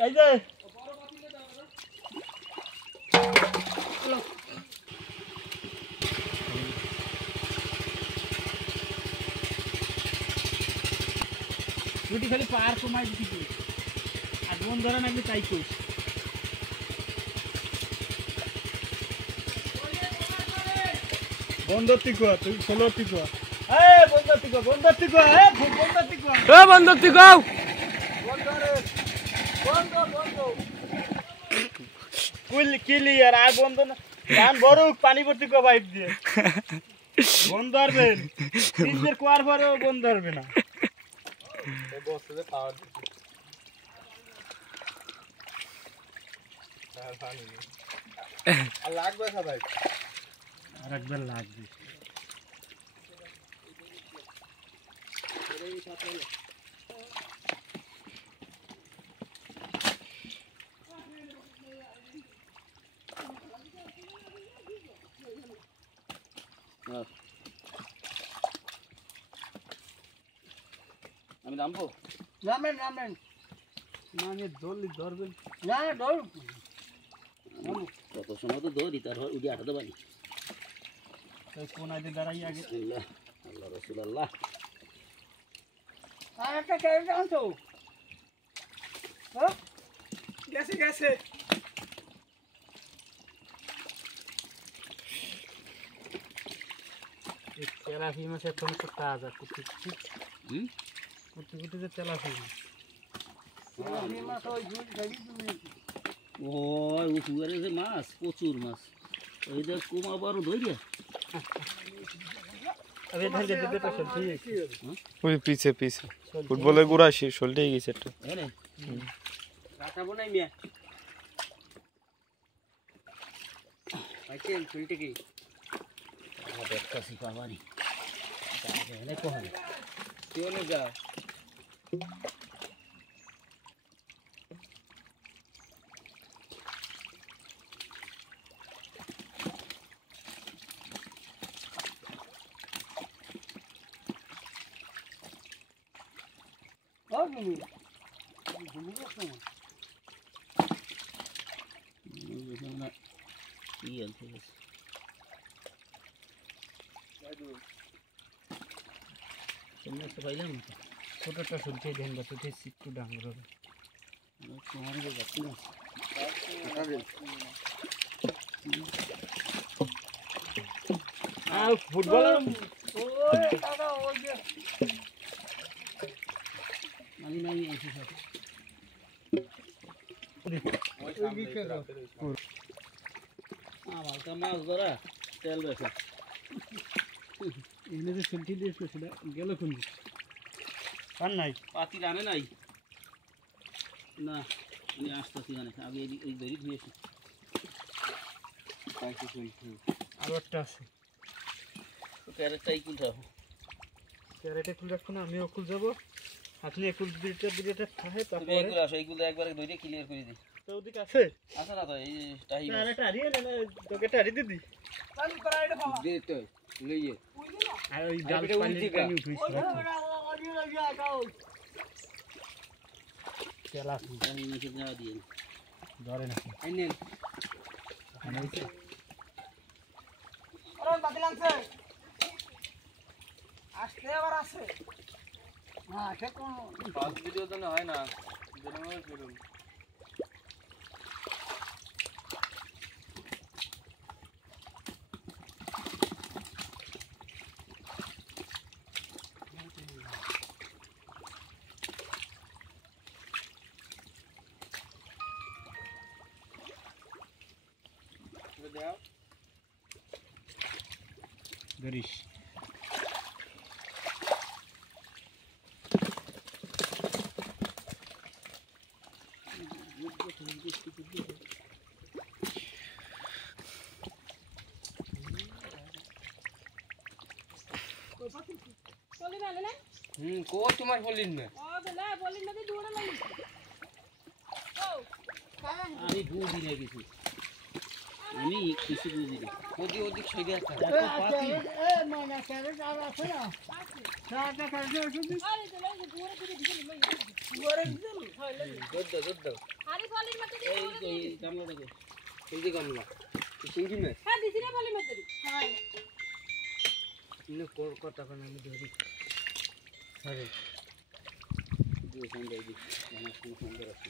এই যে রুটি খালি পার কমাই দিতে আর মন ধরে নাকি তাই কই বন্ধতি কো তুই ষোলতি কো এই বন্ধতি কো এই বন্ধতি কো এ বন্ধতি কো বন্ধরে বন্ধ কুল ক্লিয়ার আর বন্ধ না কান বড় পানি ভর্তি কো পাইপ দিয়ে বন্ধ ধরবেন তিনদের কোয়ার পরেও বন্ধ ধরবে না এই বসে পাওয়ার দিতে আর পানি আর লাগবে সবাই আর একবার লাগবে আমি নামবো নামেন নামে ধরবেন না ধর কত সময় তো দৌড়ি তার উঠে আটাতে পারি কোন আইতে দাঁড়াই আগে আল্লাহ রসুল আল্লাহ আর একটা ক্যারেট আনছো হ্যাঁ গেছে তেলাপি মাছ এখন তো তাজা কুটি যে তেলাপি মাছ ওই উঠুয়ারে যে মাছ প্রচুর মাছ ওই যে কুমা বড় ধরিয়া ওই পিছে ফুটবলের গোড়া শোলটাই গেছে একটা রাখাবো নাই মিয়া পাইছেন ফুলটা কি দেখতেছি পাবানি কখন কেউ না যা পাইলাম ছোটটা শুনতে দেন বা তুই একটু ডাঙ্গর হবে তোমার যাচ্ছি না ফুটবল আমি নাই আইছি সব আমার তো মাছ ধরা তেল বেশা এনে যে শুনতে দিয়েছিল সেটা গেল কোন কার নাই পাতি রানে নাই না আমি আসতেছি মানে আমি এই দড়ি ধুয়েছি আরো একটা আছে ক্যারেটটাই খুলতে ক্যারেটে খুলে রাখুন আমিও খুল যাবো আপনি একুল দুইটা খাহে তারপরে এইগুলো আসো এইগুলো একবারে দড়ি ক্লিয়ার করে দিই তো ওদিক আছে আছে না তো এই টাই আরেকটা হারিয়ে না তোকে টারি দিদি চালু করা এটা বাবা দে তো লইয়ে আর ওই জাল পানি উঠিস চলা আমি নিচে যাওয়া দিয়ে ধরে না আইনেন এখানে হইছে আরে বাতিলাম স্যার আসতে আবার আছে না ঠিক কোন ফাস্ট ভিডিও তো না হয় না জনমে ফিরুন দাও গরিশ को तुम्हार बोलिन में আমি বুঝি না কিছু আমি কিছু বুঝি না ওদি ওদি ছইরে আছে এ মানে করে আর আছে না সাটা করে শুধু আরে তো লাগে ঘরে করে দিল লই ঘরে দিল হয় লই গদ্দ আরে পলির মধ্যে এই এই গামলাটা কই এই যে গামলা সিঙ্গি মে হ্যাঁ দিছি না পলির মধ্যে হ্যাঁ ইনে কথা কোন আমি ধরি আরে যে সুন্দর দি মানে সুন্দর আছে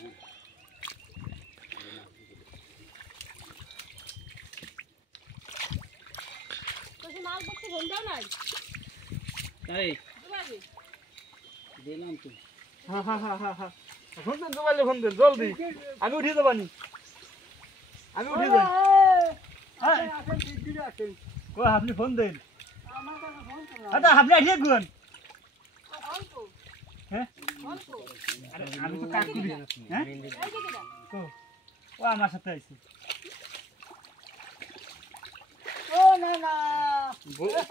তুই মাল করতে ফোন দাও নাই তাই দিবাবি দিলাম তো হ্যাঁ হ্যাঁ হ্যাঁ হ্যাঁ হ্যাঁ ফোন দেন মোবাইলে ফোন দেন জলদি আমি উঠিয়ে দেবানি আমি উঠিয়ে দেব হ্যাঁ কো আপনি ফোন দেন আচ্ছা আপনি আসিয়ে গুন অল্প হ্যাঁ অল্প আরে আমি তো কাজ করি হ্যাঁ এই যে কেডা তো ও আমার সাথে আইছে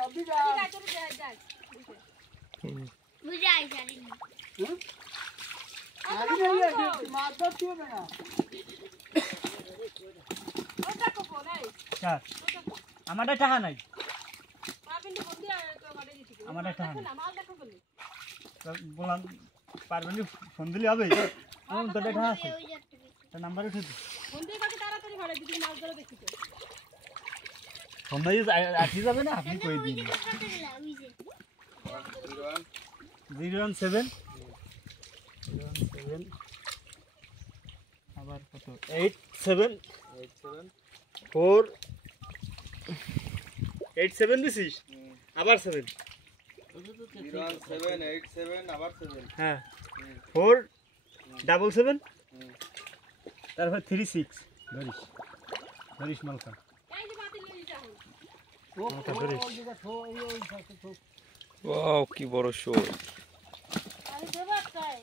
তুই যাই তোর যাই যাই বুঝাই জানি না আরে এই মাছ ধরতে হবে না ওটা কো নাই স্যার ওটা কো আমারটা টাকা নাই পাবেন তো বন্ধু আর তো আমাদের দিছি আমারটা টাকা নাই না মাল দেখো বলি তো বললাম পারবেন না ফোন দিলে হবে আমার তো টাকা আছে ওই যে একটা কিছু। তার নাম্বার উঠে দিই বন্ধু কাছে তাড়াতাড়ি ভাড়া দিদি মাছ ধরে দেখিতে ফোন দিয়ে আসি যাবে না আপনি কই ওই দিন যে কোথাতে গেলা ওই যে 017 আবার কত 87 4 87 দিছিস আবার 7 01787 আবার 7 হ্যাঁ 4 7 তারপর 36 ধরিস মালকা এই যে বাতিল নিয়ে যাও মালকা ধরিস ওয়াও কি বড় শোল আরে দেবা তাই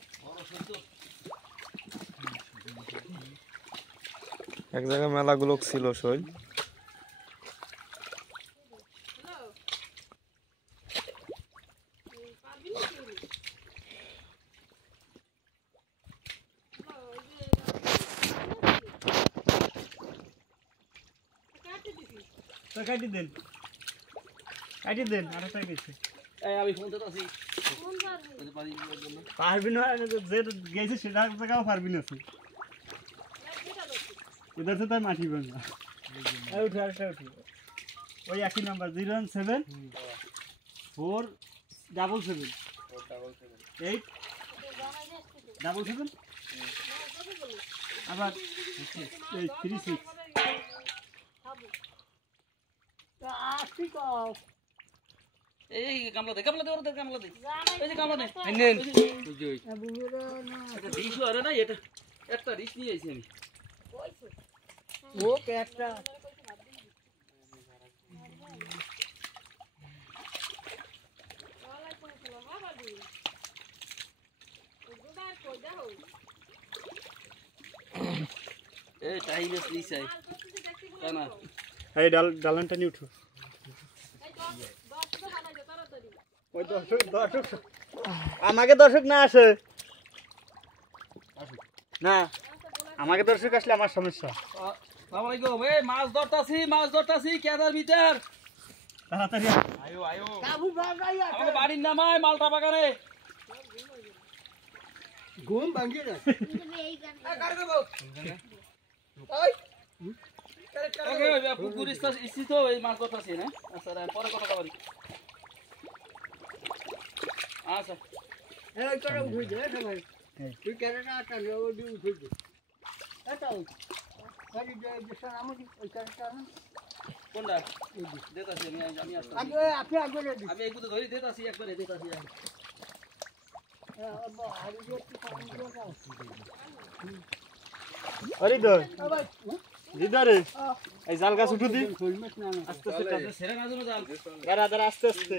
এক জায়গায় মেলাগুলো ছিল শোল হ্যালো এই পাবি না কি হলো কাটতে দিছি তো কাটি দেন আর একটা গেছে এই আমি ফোন দিতে আছি কোন পারবি এই পানি দেওয়ার জন্য পারবি না যে গেছে সেটা জায়গাও পারবি না তুই এটা দেখি इधर से तो माटी बन रहा उठा वही एक ही नंबर 017 4 7 8 7 আবার 36 এই গামলা দে ওর গামলা দে এই যে গামলা দে নেন এটা ডিশ আরে না এটা একটা ডিশ নিয়ে আইছি আমি वो कैसा এই টাইগার প্লিজ আই কানা এই ডালনটা নিয়ে উঠো ওই দর্শক আমাকে দর্শক না আসে না আমাকে দর্শক আসলে আমার সমস্যা আসসালামু আলাইকুম এই মাছ ধরতাছি কেদার ভিতর তাড়াতাড়ি আয়ো আয়ো আমাকে বাড়ির নামায় মালটা বাগানে ঘুম ভাঙিয়ে না তুমি এই গান ওকে পুকুর স্থিত এই মাছ ধরতাছি না আচ্ছা পরে কথা বলি আচ্ছা এই করে উঠে দে সবাই তুই কেন না টানলে ও দিয়ে উঠে দে এটা বাড়ি যায় যে স্যার আমাকে ওই কারটা না কোনটা দেতাছি আমি আসছি আগে আপনি আগে রেডি আমি এই গুলো ধরি দেতাছি একবারে দেতাছি আরে দর দিদারে এই জাল গাছ উঠে দি আস্তে আস্তে সেরা না জানো জাল দাঁড়া আস্তে আস্তে